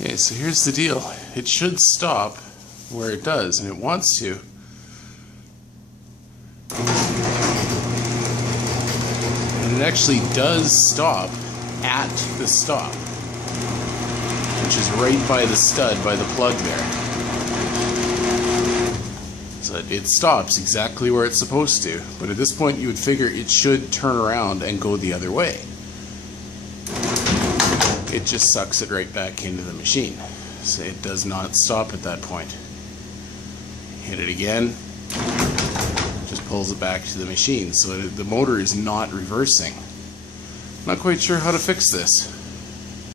Okay, so here's the deal. It should stop where it does, and it wants to. And it actually does stop at the stop, which is right by the stud, by the plug there. So it stops exactly where it's supposed to, but at this point you would figure it should turn around and go the other way. It just sucks it right back into the machine. So it does not stop at that point. Hit it again, just pulls it back to the machine, so the motor is not reversing. Not quite sure how to fix this.